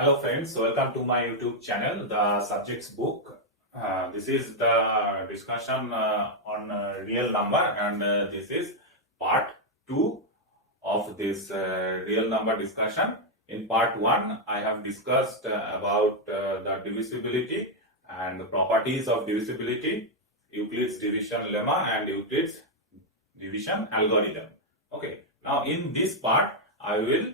Hello friends, welcome to my YouTube channel, The Subjects Book. This is the discussion on real number, and this is part 2 of this real number discussion. In part 1, I have discussed about the divisibility and the properties of divisibility, Euclid's division lemma and Euclid's division algorithm. Okay, now in this part, I will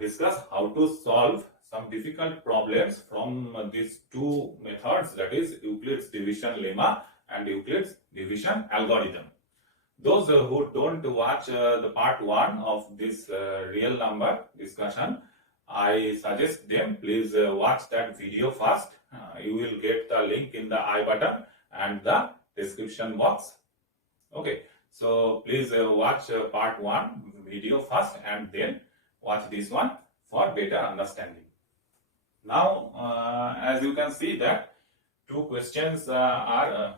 discuss how to solve some difficult problems from these two methods, that is Euclid's division lemma and Euclid's division algorithm. Those who don't watch the part 1 of this real number discussion, I suggest them please watch that video first. You will get the link in the I button and the description box. Okay, so please watch part 1 video first and then watch this one for better understanding. Now, as you can see that two questions are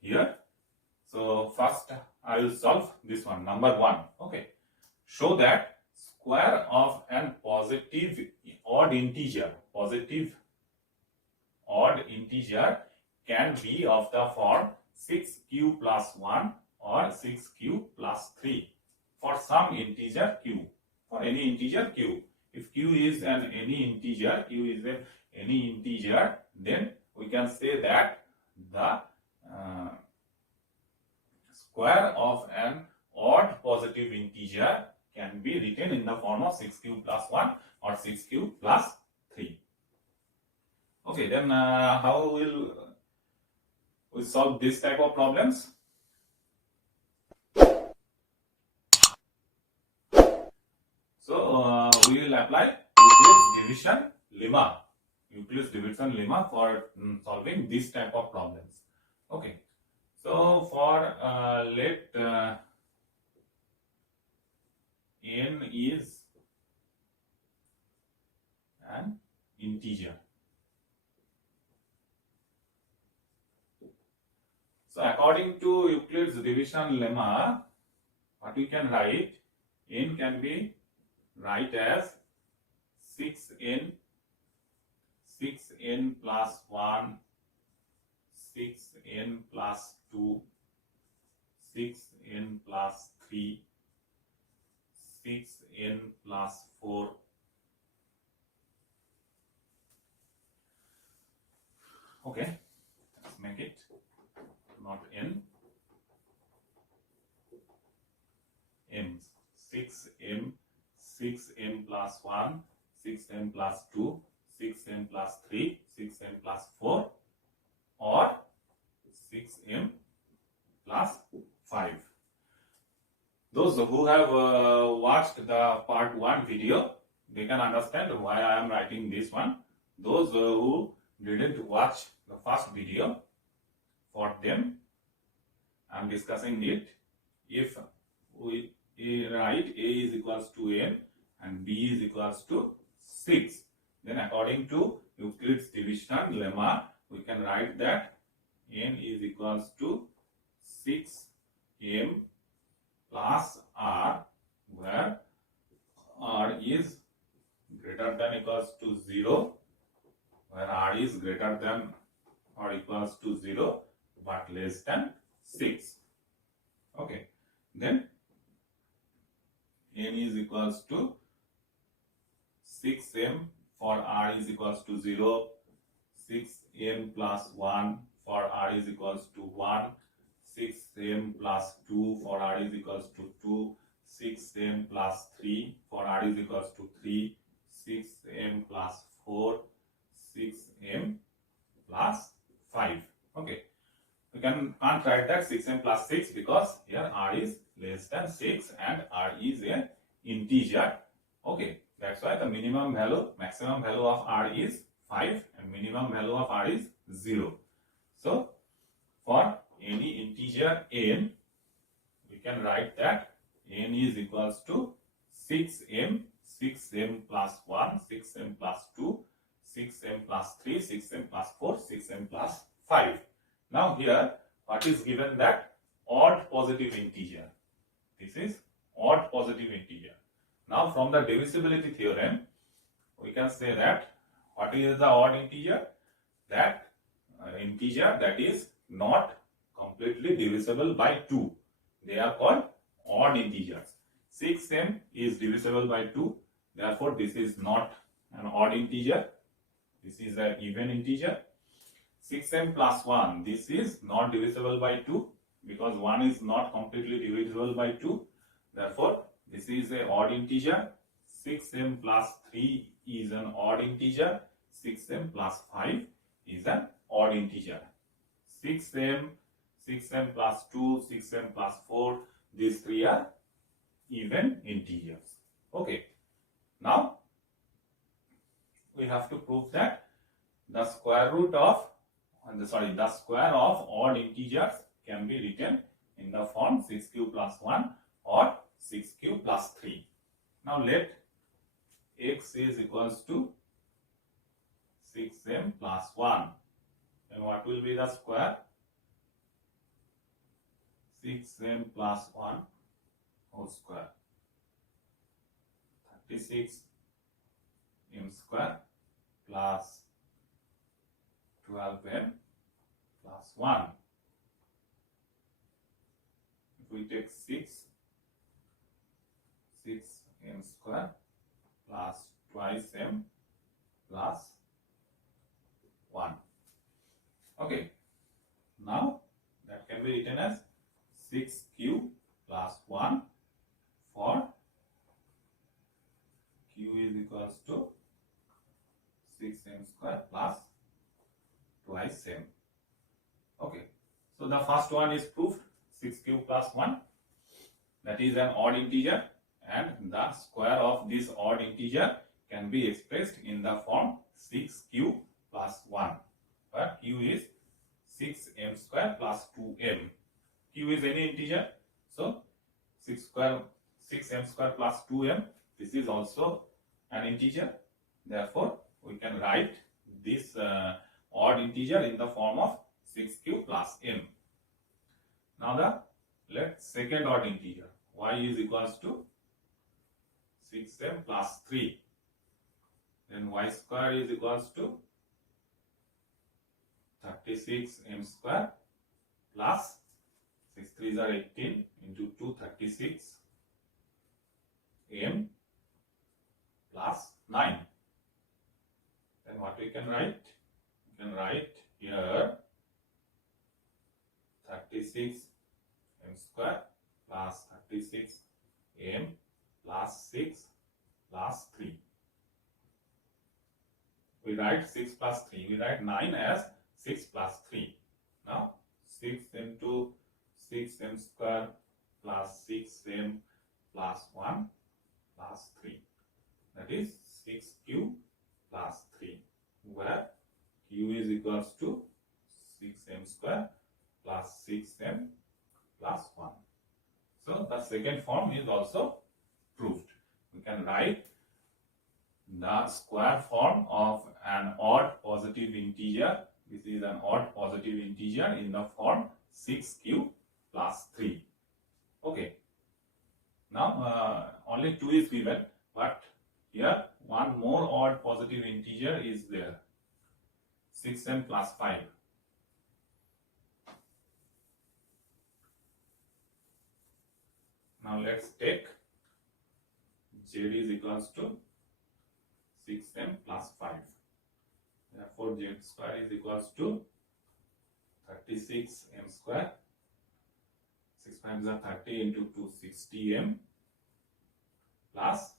here. So first I will solve this one, number 1. Okay, show that square of an positive odd integer can be of the form 6q plus 1 or 6q plus 3 for some integer q. For any integer q, if q is any integer, then we can say that the square of an odd positive integer can be written in the form of 6q plus 1 or 6q plus 3. Okay, then how will we solve this type of problems? So we will apply Euclid's division lemma for solving this type of problems. Okay, so for let n is an integer. So according to Euclid's division lemma, what we can write, n can be write as 6n plus 1, 6n plus 2, 6n plus 3, 6n plus 4. Okay, let's make it not n, m, 6m, 6m plus 1, 6m plus 2, 6m plus 3, 6m plus 4, or 6m plus 5. Those who have watched the part 1 video, they can understand why I am writing this one. Those who didn't watch the first video, for them I am discussing it. If we write a is equals to n and b is equals to 6, then according to Euclid's division lemma, we can write that n is equals to 6m plus r, where r is greater than equals to 0, where r is greater than or equals to 0 but less than 6. Okay, then n is equals to 6m for r is equals to 0, 6m plus 1 for r is equals to 1, 6m plus 2 for r is equals to 2, 6m plus 3 for r is equals to 3, 6m plus 4, 6m plus 5. Okay, we can't write that 6m plus 6 because here r is less than 6 and r is an integer. Okay, that's why the maximum value of r is 5 and minimum value of r is 0. So for any integer n, we can write that n is equals to 6m, 6m plus 1, 6m plus 2, 6m plus 3, 6m plus 4, 6m plus 5. Now here what is given, that odd positive integer. This is odd positive integer. Now from the divisibility theorem, we can say that what is the odd integer? That integer that is not completely divisible by 2. They are called odd integers. 6m is divisible by 2. Therefore, this is not an odd integer. This is an even integer. 6m plus 1. This is not divisible by 2 because 1 is not completely divisible by 2. Therefore, this is an odd integer. 6m plus 3 is an odd integer. 6m plus 5 is an odd integer. 6m, 6m plus 2, 6m plus 4, these three are even integers. Okay. Now, we have to prove that the square of odd integers can be written in the form 6q plus 1 or 6q plus 3. Now, let x is equals to 6m plus 1. And what will be the square? 6m plus 1 whole square. 36 m square plus 12m plus 1. If we take 6m square plus twice m plus 1. Okay. Now that can be written as 6q plus 1 for q is equals to 6m square plus twice m. Okay. So the first one is proved, 6q plus 1. That is an odd integer, and the square of this odd integer can be expressed in the form 6q plus 1, where q is 6m square plus 2m. Q is any integer, so 6m square plus 2m, this is also an integer. Therefore, we can write this odd integer in the form of 6q plus m. Now the second odd integer, y is equals to 6m plus 3. Then y square is equals to 36m square plus 6 3s are 18 into 2 36 m plus 9. Then what we can write? We can write here 36 m square plus 36 m plus 6 plus 3. We write 6 plus 3. We write 9 as 6 plus 3. Now 6 into 6m square plus 6m plus 1 plus 3. That is 6q plus 3, where q is equals to 6m square plus 6m plus 1. So the second form is also proved. We can write the square form of an odd positive integer. This is an odd positive integer in the form 6q plus 3. Okay. Now only 2 is given, but here one more odd positive integer is there, 6m plus 5. Now let's take z is equals to 6m plus 5. Therefore, z square is equals to 36m square. 6 times are 30 into 2, 60m plus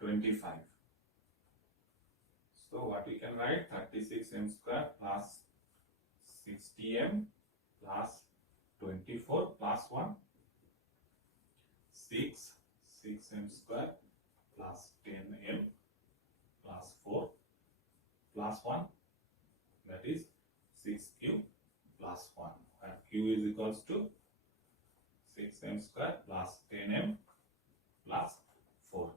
25. So what we can write? 36m square plus 60m plus 24 plus 1. 6m square plus 10m plus 4 plus 1, that is 6q plus 1, where q is equals to 6m square plus 10m plus 4.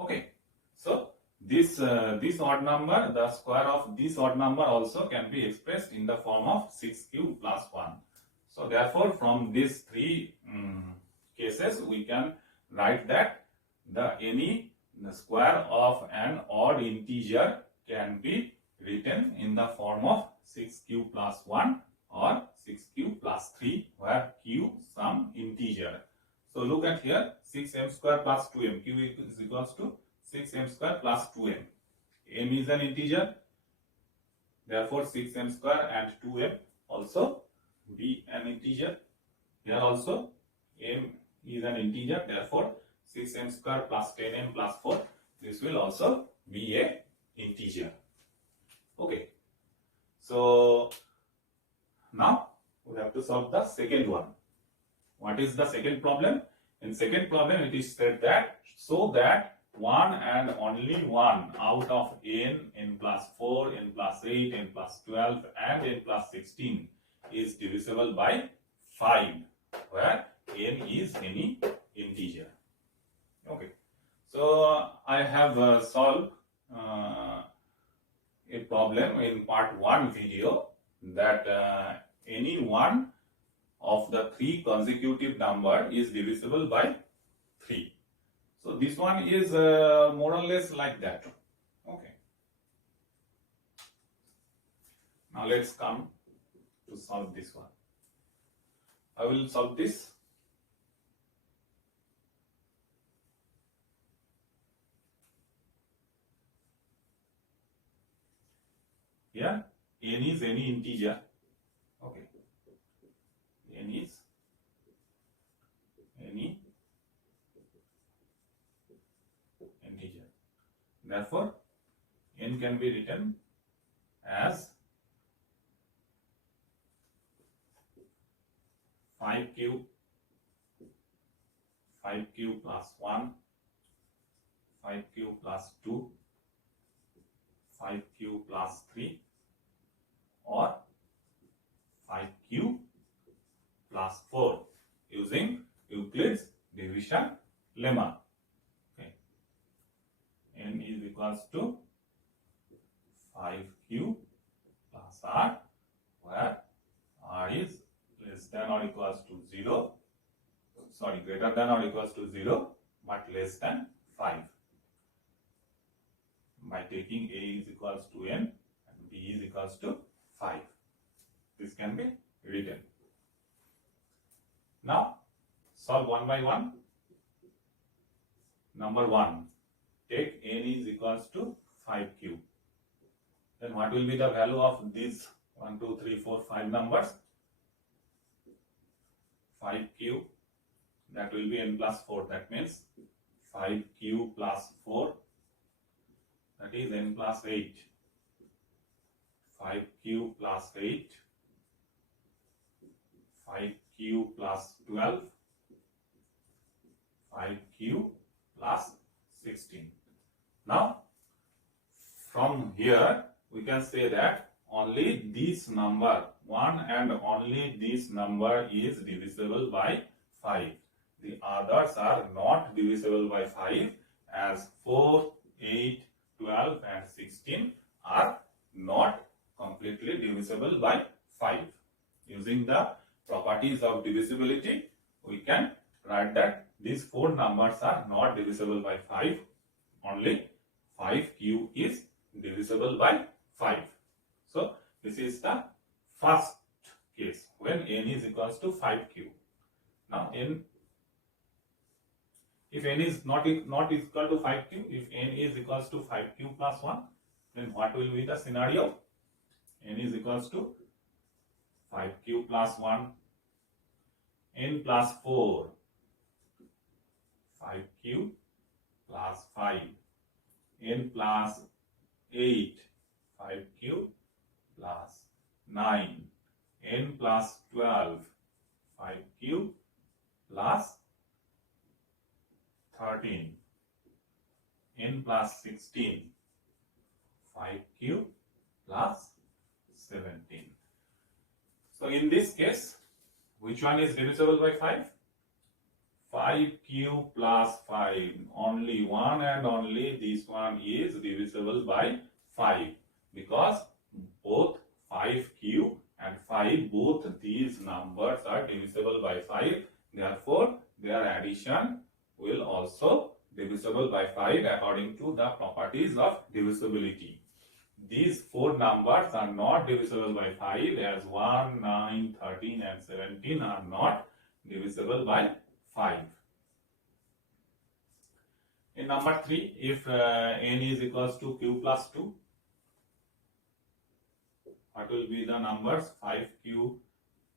Okay, so this odd number, the square of this odd number also can be expressed in the form of 6q plus 1. So therefore, from these three cases, we can write that any the square of an odd integer can be written in the form of 6q plus 1 or 6q plus 3, where q some integer. So look at here, 6m square plus 2m, q is equals to 6m square plus 2m. M is an integer, therefore 6m square and 2m also be an integer. Here also m is an integer, therefore 6m square plus 10m plus 4, this will also be a integer. Okay, so now we have to solve the second one. What is the second problem? In second problem it is said that so that one and only one out of n plus 4, n plus 8, n plus 12 and n plus 16 is divisible by 5, where n is any integer. Okay, so I have solved a problem in part 1 video that any one of the 3 consecutive number is divisible by 3. So this one is more or less like that. Okay. Now let's come to solve this one. I will solve this. Here n is any integer. Okay. N is any integer. Therefore, n can be written as 5q plus 1, 5q plus 2, 5q plus 3, or 5q plus 4 using Euclid's division lemma. Okay. N is equals to 5q plus r, where r is less than or equals to 0, sorry, greater than or equals to 0 but less than 5. By taking a is equals to n and b is equals to 5. This can be written. Now solve one by one. Number 1, take n is equals to 5q. Then what will be the value of these 1, 2, 3, 4, 5 numbers? 5q, that will be n plus 4, that means 5q plus 4, that is n plus 8. 5q plus 8, 5q plus 12, 5q plus 16. Now from here we can say that only this number, 1 and only this number is divisible by 5. The others are not divisible by 5, as 4, 8, 12 and 16 are not completely divisible by 5. Using the properties of divisibility, we can write that these 4 numbers are not divisible by 5. Only 5q is divisible by 5. So this is the first case when n is equals to 5q. Now if n is not equal to 5q, if n is equals to 5q plus 1, then what will be the scenario? N is equals to 5q plus 1, n plus 4, 5q plus 5, n plus 8, 5q plus 9, n plus 12, 5q plus 13, n plus 16, 5q plus 17. So in this case, which one is divisible by 5? 5q plus 5. Only one and only this one is divisible by 5, because both 5q and 5, both these numbers are divisible by 5. Therefore, their addition will also divisible by 5 according to the properties of divisibility. These four numbers are not divisible by 5, as 1, 9, 13 and 17 are not divisible by 5. In number 3, if n is equals to q plus 2, what will be the numbers? 5q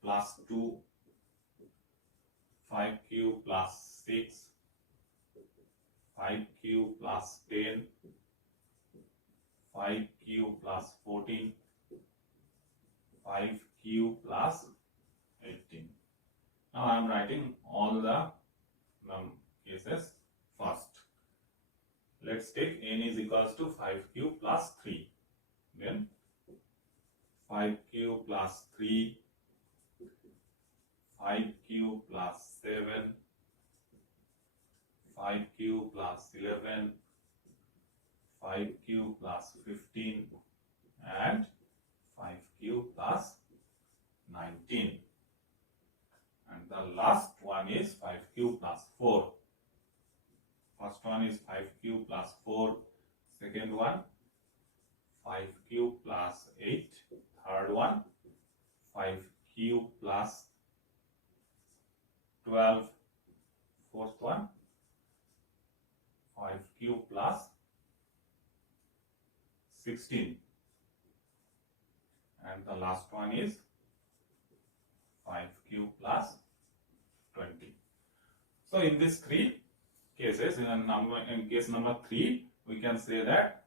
plus 2, 5q plus 6, 5q plus 10, 5q plus 14, 5q plus 18. Now I am writing all the cases first. Let's take n is equals to 5q plus 3. Then 5q plus 3, 5q plus 7, 5q plus 11, 5q plus 15 and 5q plus 19. And the last one is 5q plus 4. First one is 5q plus 4. Second one 5q plus 8. Third one 5q plus 12. Fourth one 5q plus 16. And the last one is 5q plus 20. So in these three cases, in case number 3, we can say that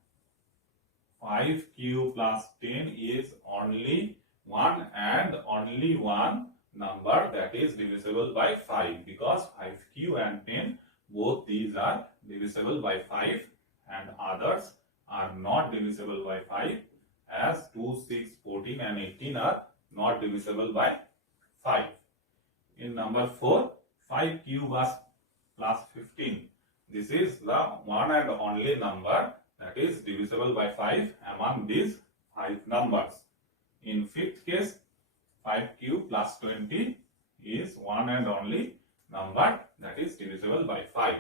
5q plus 10 is only one and only one number that is divisible by 5, because 5q and 10 both these are divisible by 5 and others are not divisible by 5, as 2, 6, 14 and 18 are not divisible by 5. In number 4, 5q plus 15. This is the one and only number that is divisible by 5 among these 5 numbers. In fifth case, 5q plus 20 is one and only number that is divisible by 5.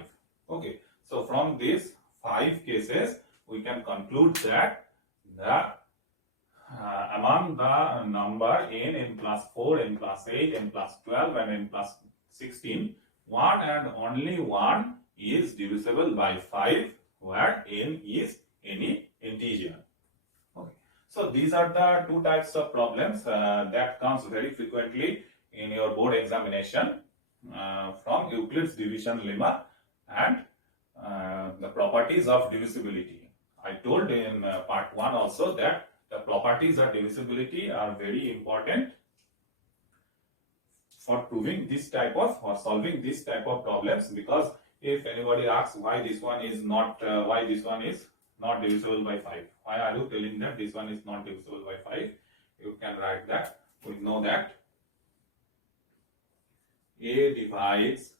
Okay, so from these 5 cases, we can conclude that among the number n plus 4, n plus 8, n plus 12 and n plus 16, one and only one is divisible by 5, where n is any integer. Okay. So these are the two types of problems that comes very frequently in your board examination from Euclid's division lemma and the properties of divisibility. I told in part 1 also that the properties of divisibility are very important for proving this type of or solving this type of problems, because if anybody asks why this one is not divisible by 5, why are you telling that this one is not divisible by 5, you can write that we know that A divides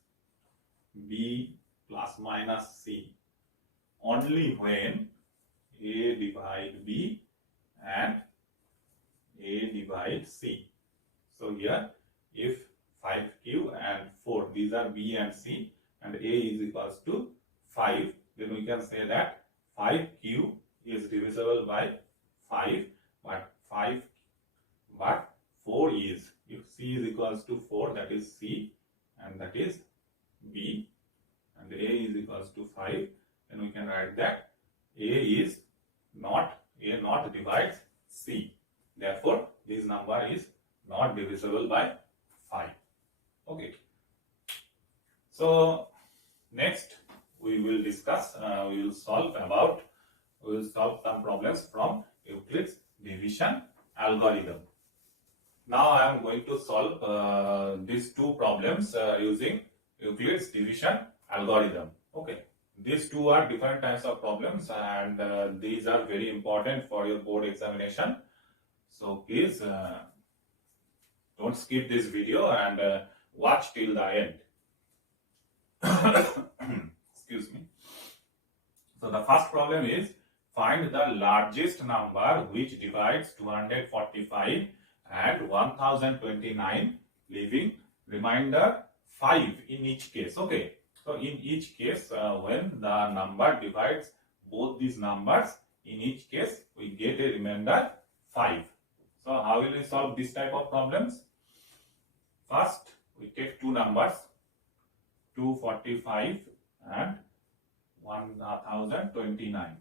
B plus minus C only when A divides B and A divides C. So here if 5q and 4, these are B and C, and A is equals to 5, then we can say that 5q is divisible by 5, but 4 is, if C is equals to 4, that is C and that is B, and A is equals to 5, then we can write that A not divides C. Therefore, this number is not divisible by 5. Okay. So next we will discuss, we will solve some problems from Euclid's division algorithm. Now I am going to solve these two problems using Euclid's division algorithm. Okay. These two are different types of problems, and these are very important for your board examination. So please don't skip this video and watch till the end. Excuse me. So the first problem is, find the largest number which divides 245 and 1029, leaving remainder 5 in each case. Okay. So in each case, when the number divides both these numbers, in each case we get a remainder 5. So how will we solve this type of problems? First, we take two numbers, 245 and 1029.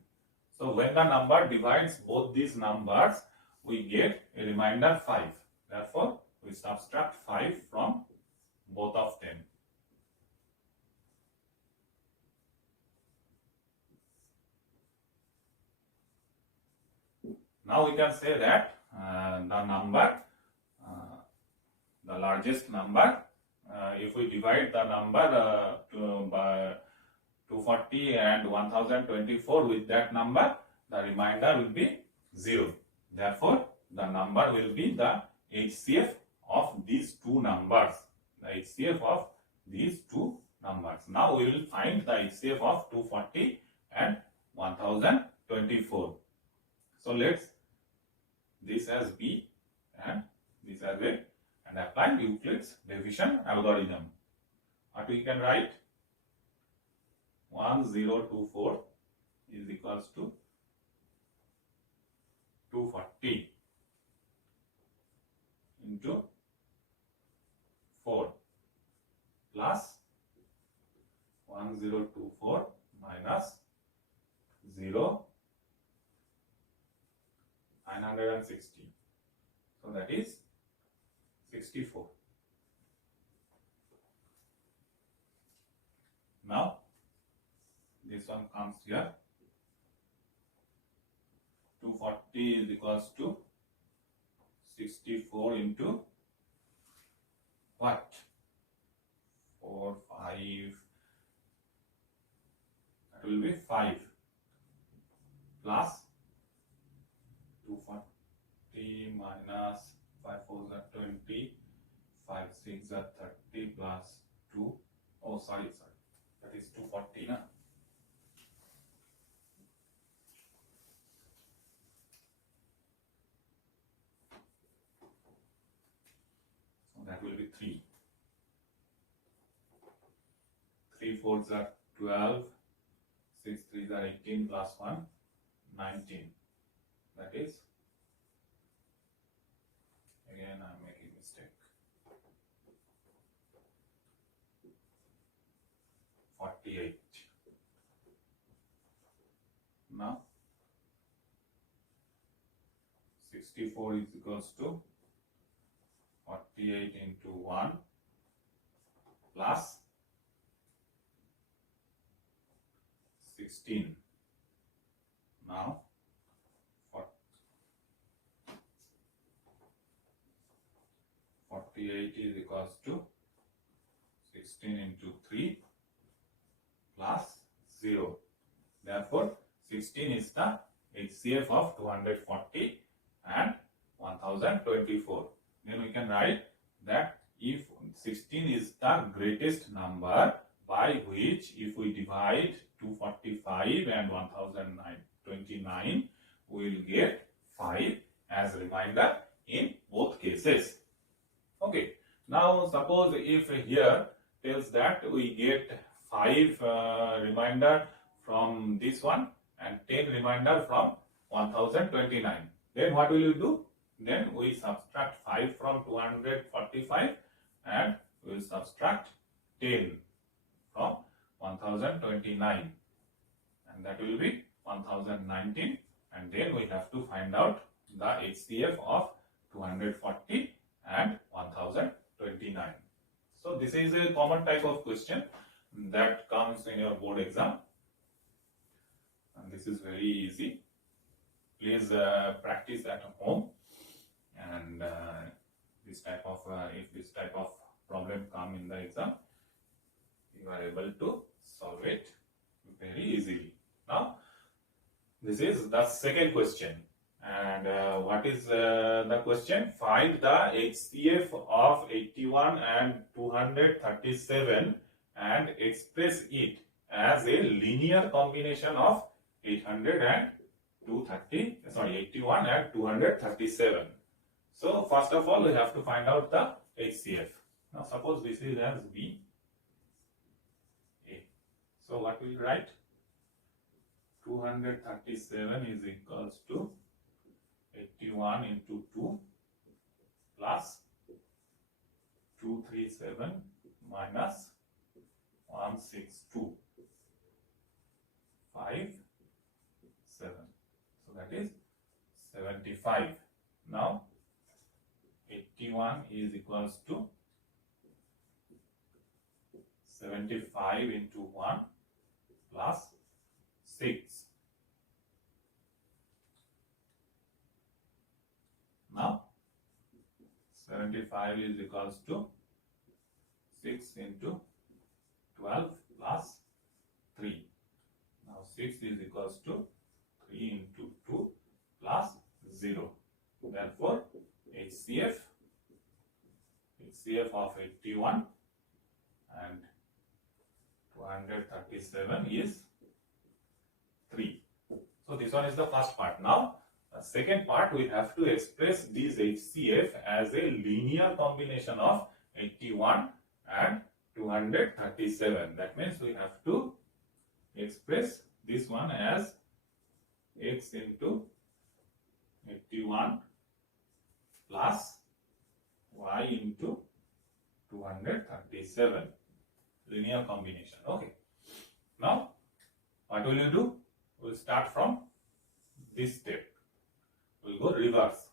So when the number divides both these numbers, we get a remainder 5. Therefore, we subtract 5 from both of them. Now we can say that the number, the largest number, if we divide the number by 240 and 1024 with that number, the remainder will be 0. Therefore, the number will be the HCF of these two numbers. The HCF of these two numbers. Now we will find the HCF of 240 and 1024. So let's this as B and this as A and apply Euclid's division algorithm. What we can write? 1024 is equals to 240 into 4 plus 1024 minus 0 960. So that is 64. Now this one comes here. 240 is equals to 64 into what? 4, 5. That will be 5 plus 240 minus 5 4s are 20, 5 6 are 30 plus 2. Oh, sorry. That is 240, na? So that will be 3. 3 4s are 12, 6 3s are 18 plus 1, 19. That is, again I am making mistake, 48. Now 64 is equals to 48 into 1 plus 16. Now 48 is equals to 16 into 3 plus 0. Therefore, 16 is the HCF of 240 and 1024. Then we can write that if 16 is the greatest number by which if we divide 245 and 1029, we will get 5 as remainder in both cases. Okay, now suppose if here tells that we get 5 remainder from this one and 10 remainder from 1029. Then what will you do? Then we subtract 5 from 245 and we will subtract 10 from 1029 and that will be 1019, and then we have to find out the HCF of 240 and 1029. So this is a common type of question that comes in your board exam, and this is very easy. Please practice at home, and this type of if this type of problem come in the exam, you are able to solve it very easily. Now this is the second question, and what is the question? Find the HCF of 81 and 237 and express it as a linear combination of 81 and 237. So first of all, we have to find out the HCF. Now suppose this is as B, A. So what we will write? 237 is equals to 81 into 2 plus 237 minus 162 5 7. So that is 75. Now 81 is equals to 75 into 1 plus 6. Now 75 is equals to 6 into 12 plus 3. Now 6 is equals to 3 into 2 plus 0. Therefore HCF of 81 and 237 is 3. So this one is the first part. Now the second part, we have to express this HCF as a linear combination of 81 and 237. That means we have to express this one as x into 81 plus y into 237. Linear combination. Okay. Now what will you do? We'll start from this step. We'll go reverse.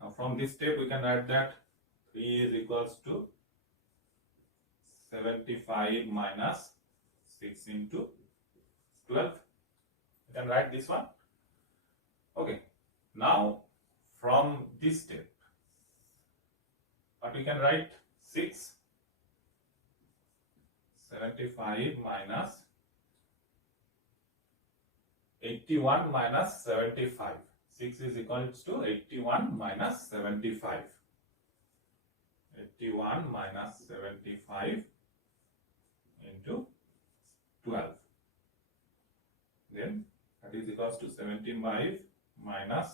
Now from this step we can write that 3 is equals to 75 minus 6 into 12. You can write this one. Okay. Now from this step, what we can write? 6. 75 minus 81 minus 75. 6 is equals to 81 minus 75. 81 minus 75 into 12. Then that is equals to 75 minus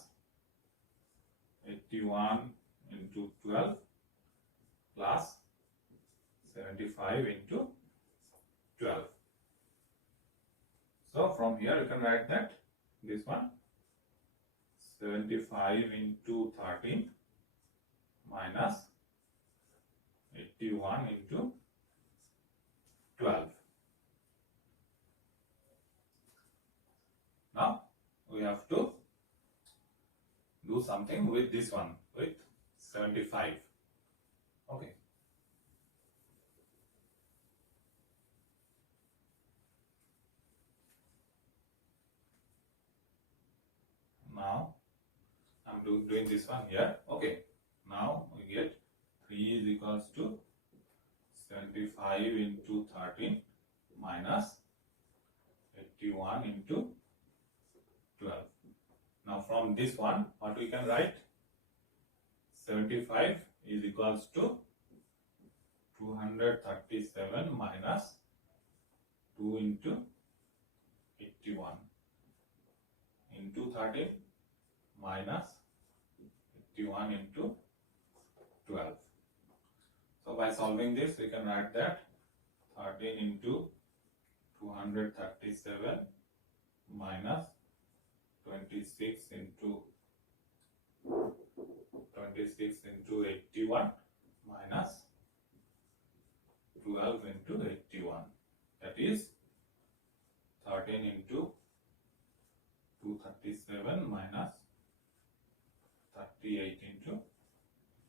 81 into 12 plus 75 into 12. So from here you can write that this one 75 into 13 minus 81 into 12. Now we have to do something with this one, with 75. Okay. Now I'm doing this one here. Okay. Now we get 3 is equals to 75 into 13 minus 81 into 12. Now from this one, what we can write? 75 is equals to 237 minus 2 into 81 into 13 minus 81 into 12. So by solving this, we can write that 13 into 237 minus 26 into 81 minus 12 into 81. That is 13 into 237 minus 38 into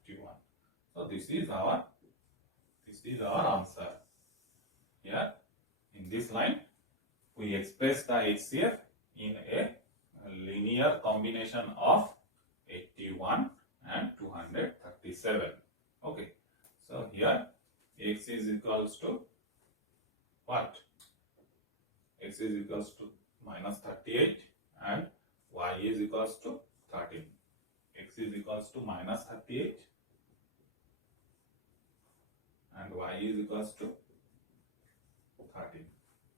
81. So this is our answer. Here in this line we express the HCF in a linear combination of 81 and 237. Okay. So here x is equals to what? X is equals to minus 38 and y is equals to 13. X is equals to minus 38 and y is equals to 13.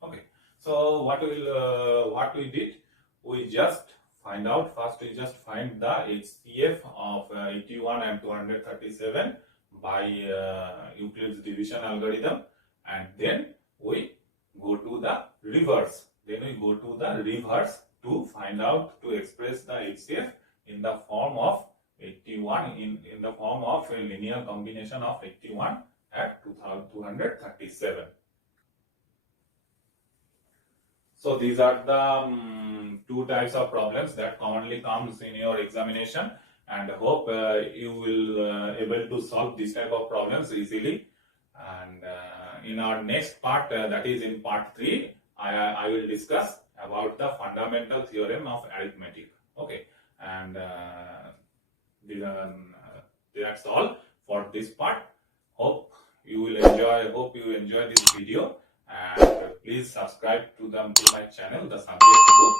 Okay. So what we did, we just find out, first we just find the HCF of 81 and 237 by Euclid's division algorithm, and then we go to the reverse. Then we go to the reverse to find out, to express the HCF in the form of 81, in the form of a linear combination of 81 at 2237. So these are the two types of problems that commonly comes in your examination, and I hope you will able to solve this type of problems easily. And in our next part, that is in part 3, I will discuss about the fundamental theorem of arithmetic. Okay, and that's all for this part. Hope you enjoy this video, and please subscribe to my channel, the Subjects Book,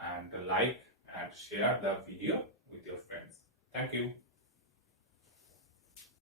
and like and share the video with your friends. Thank you.